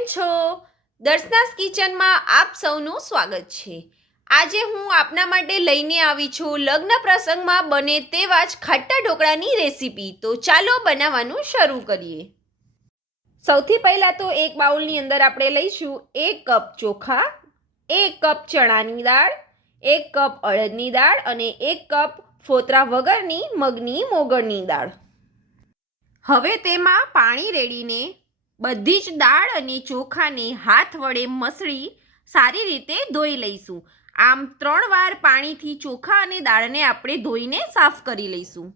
કેમ છો? દર્શનાસ કિચનમાં આપ સૌનું સ્વાગત છે. આજે હું આપના માટે લઈને આવી છું લગ્ન પ્રસંગમાં બને તેવા જ ખાટા ઢોકળાની રેસીપી. તો ચાલો બનાવવાનું શરૂ કરીએ. સૌથી પહેલાં તો એક બાઉલની અંદર આપણે લઈશું 1 કપ ચોખા, 1 કપ ચણાની દાળ, 1 કપ અડદની દાળ અને 1 કપ ફોતરા વગરની મગની મોગળની દાળ. હવે તેમાં પાણી રેડીને બધી જ દાળ અને ચોખાને હાથ વડે મસળી સારી રીતે ધોઈ લઈશું. આમ 3 વાર પાણીથી ચોખા અને દાળને આપણે ધોઈને સાફ કરી લઈશું.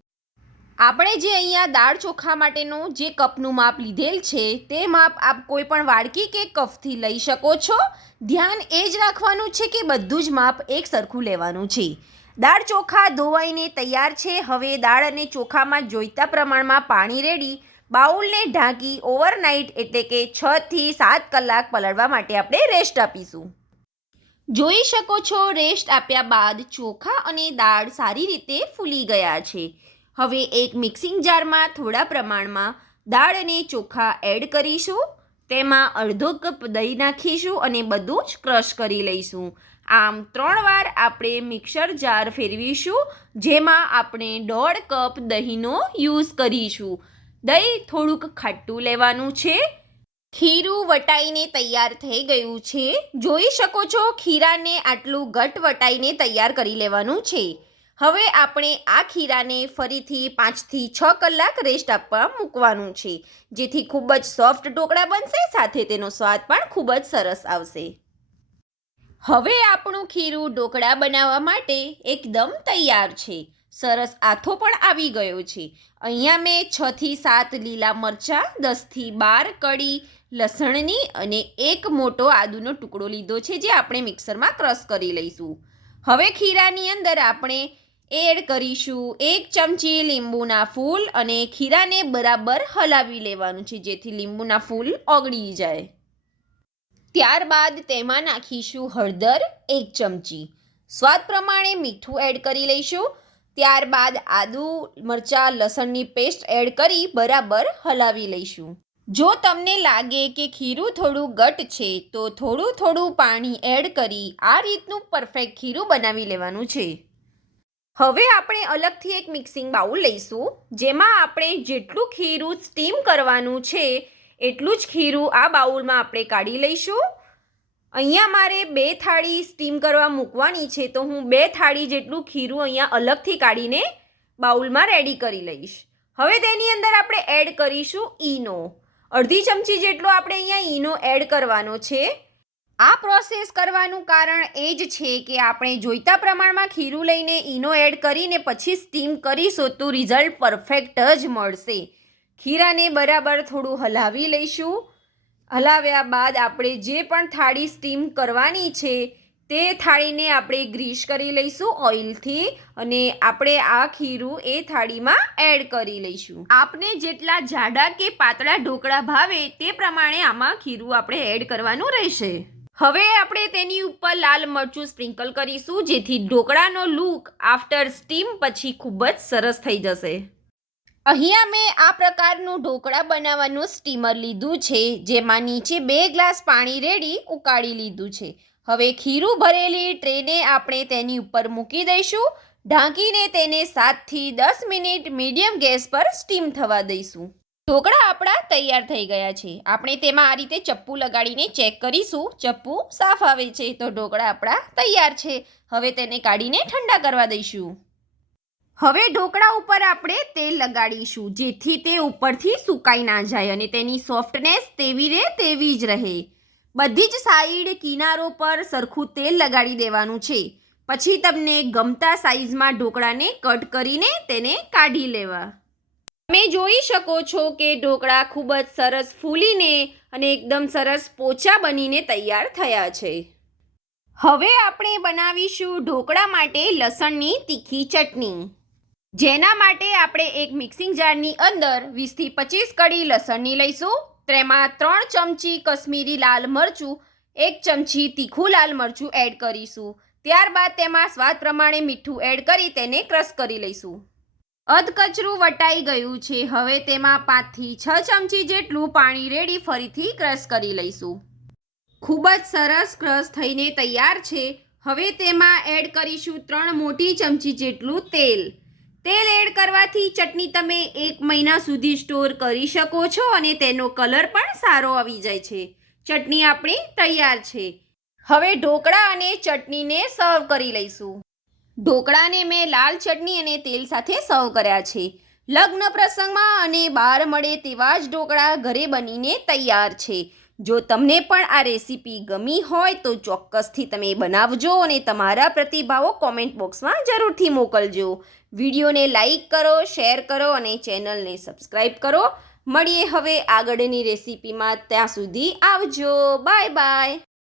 આપણે જે અહીંયા દાળ ચોખા માટેનું જે કપનું માપ લીધેલ છે તે માપ આપ કોઈ પણ વાડકી કે કપથી લઈ શકો છો. ધ્યાન એ જ રાખવાનું છે કે બધું જ માપ એક સરખું લેવાનું છે. દાળ ચોખા ધોવાઈને તૈયાર છે. હવે દાળ અને ચોખામાં જોઈતા પ્રમાણમાં પાણી રેડી બાઉલને ઢાંકી ઓવરનાઇટ એટલે કે 6 થી 7 કલાક પલળવા માટે આપણે રેસ્ટ આપીશું. જોઈ શકો છો રેસ્ટ આપ્યા બાદ ચોખા અને દાળ સારી રીતે ફૂલી ગયા છે. હવે એક મિક્સિંગ જારમાં થોડા પ્રમાણમાં દાળ અને ચોખા એડ કરીશું. તેમાં અડધો કપ દહીં નાખીશું અને બધું જ ક્રશ કરી લઈશું. આમ 3 વાર આપણે મિક્સર જાર ફેરવીશું, જેમાં આપણે 1.5 કપ દહીંનો યુઝ કરીશું. દહીં થોડુંક ખાટું લેવાનું છે. ખીરું વટાઈને તૈયાર થઈ ગયું છે. જોઈ શકો છો ખીરાને આટલું ઘટ વટાઈને તૈયાર કરી લેવાનું છે. હવે આપણે આ ખીરાને ફરીથી 5 થી 6 કલાક રેસ્ટ આપવા મૂકવાનું છે, જેથી ખૂબ જ સોફ્ટ ઢોકળા બનશે, સાથે તેનો સ્વાદ પણ ખૂબ જ સરસ આવશે. હવે આપણું ખીરું ઢોકળા બનાવવા માટે એકદમ તૈયાર છે. સરસ આથો પણ આવી ગયો છે. અહીંયા મેં 6 થી 7 લીલા મરચાં, 10 થી 12 કળી લસણની અને 1 મોટો આદુનો ટુકડો લીધો છે, જે આપણે મિક્સરમાં ક્રશ કરી લઈશું. હવે ખીરાની અંદર આપણે એડ કરીશું 1 ચમચી લીંબુના ફૂલ અને ખીરાને બરાબર હલાવી લેવાનું છે, જેથી લીંબુના ફૂલ ઓગળી જાય. ત્યારબાદ તેમાં નાખીશું હળદર 1 ચમચી, સ્વાદ પ્રમાણે મીઠું એડ કરી લઈશું. ત્યારબાદ આદુ મરચાં લસણની પેસ્ટ એડ કરી બરાબર હલાવી લઈશું. જો તમને લાગે કે ખીરું થોડું ઘટ છે તો થોડું પાણી એડ કરી આ રીતનું પરફેક્ટ ખીરું બનાવી લેવાનું છે. હવે આપણે અલગથી એક મિક્સિંગ બાઉલ લઈશું, જેમાં આપણે જેટલું ખીરું સ્ટીમ કરવાનું છે એટલું જ ખીરું આ બાઉલમાં આપણે કાઢી લઈશું. અહીંયા મારે 2 થાળી સ્ટીમ કરવા મૂકવાની છે, તો હું 2 થાળી જેટલું ખીરું અહીંયા અલગથી કાઢીને બાઉલમાં રેડી કરી લઈશ. હવે તેની અંદર આપણે એડ કરીશું ઈનો. અડધી ચમચી જેટલો આપણે અહીંયા ઈનો એડ કરવાનો છે. આ પ્રોસેસ કરવાનું કારણ એ જ છે કે આપણે જોઈતા પ્રમાણમાં ખીરું લઈને ઈનો એડ કરીને પછી સ્ટીમ કરીશું તો રિઝલ્ટ પરફેક્ટ જ મળશે. ખીરાને બરાબર થોડું હલાવી લઈશું. હલાવ્યા બાદ આપણે જે પણ થાળી સ્ટીમ કરવાની છે તે થાળીને આપણે ગ્રીસ કરી લઈશું ઓઇલથી અને આપણે આ ખીરું એ થાળીમાં એડ કરી લઈશું. આપને જેટલા જાડા કે પાતળા ઢોકળા ભાવે તે પ્રમાણે આમાં ખીરું આપણે એડ કરવાનું રહેશે. હવે આપણે તેની ઉપર લાલ મરચું સ્પ્રિંકલ કરીશું, જેથી ઢોકળાનો લુક આફ્ટર સ્ટીમ પછી ખૂબ જ સરસ થઈ જશે. અહીંયા મેં આ પ્રકારનું ઢોકળા બનાવવાનું સ્ટીમર લીધું છે, જેમાં નીચે 2 ગ્લાસ પાણી રેડી ઉકાળી લીધું છે. હવે ખીરું ભરેલી ટ્રેને આપણે તેની ઉપર મૂકી દઈશું. ઢાંકીને તેને 7 થી 10 મિનિટ મીડિયમ ગેસ પર સ્ટીમ થવા દઈશું. ઢોકળા આપણા તૈયાર થઈ ગયા છે. આપણે તેમાં આ રીતે ચપ્પુ લગાડીને ચેક કરીશું. ચપ્પુ સાફ આવે છે તો ઢોકળા આપણા તૈયાર છે. હવે તેને કાઢીને ઠંડા કરવા દઈશું. હવે ઢોકળા ઉપર આપણે તેલ લગાડીશું, જેથી તે ઉપરથી સુકાઈ ના જાય અને તેની સોફ્ટનેસ તેવી જ રહે. બધી જ સાઈડ કિનારો પર સરખું તેલ લગાડી દેવાનું છે. પછી તમને ગમતા સાઈઝમાં ઢોકળાને કટ કરીને તેને કાઢી લેવા. તમે જોઈ શકો છો કે ઢોકળા ખૂબ જ સરસ ફૂલીને અને એકદમ સરસ પોચા બનીને તૈયાર થયા છે. હવે આપણે બનાવીશું ઢોકળા માટે લસણની તીખી ચટણી. જેના માટે આપણે એક મિક્સિંગ જારની અંદર 20 થી 25 કળી લસણની લઈશું. તેમાં 3 ચમચી કશ્મીરી લાલ મરચું, 1 ચમચી તીખું લાલ મરચું એડ કરીશું. ત્યારબાદ તેમાં સ્વાદ પ્રમાણે મીઠું એડ કરી તેને ક્રશ કરી લઈશું. અધકચરું વટાઈ ગયું છે. હવે તેમાં 5 થી 6 ચમચી જેટલું પાણી રેડી ફરીથી ક્રશ કરી લઈશું. ખૂબ જ સરસ ક્રશ થઈને તૈયાર છે. હવે તેમાં એડ કરીશું 3 મોટી ચમચી જેટલું તેલ. તેલ એડ કરવાથી ચટણી તમે 1 મહિના સુધી સ્ટોર કરી શકો છો અને તેનો કલર પણ સારો આવી જાય છે. ચટણી આપણી તૈયાર છે. હવે ઢોકળા અને ચટણીને સર્વ કરી લઈશું. ઢોકળાને મેં લાલ ચટણી અને તેલ સાથે સર્વ કર્યા છે. લગ્ન પ્રસંગમાં અને બહાર મળે તેવા જ ઢોકળા ઘરે બનીને તૈયાર છે. જો તમને પણ આ રેસીપી ગમી હોય તો ચોક્કસથી તમે બનાવજો અને તમારા પ્રતિભાવો કોમેન્ટ બોક્સમાં જરૂરથી મોકલજો. વિડીયોને લાઈક કરો, શેર કરો અને ચેનલને સબસ્ક્રાઈબ કરો. મળીએ હવે આગળની રેસીપીમાં. ત્યાં સુધી આવજો. Bye bye.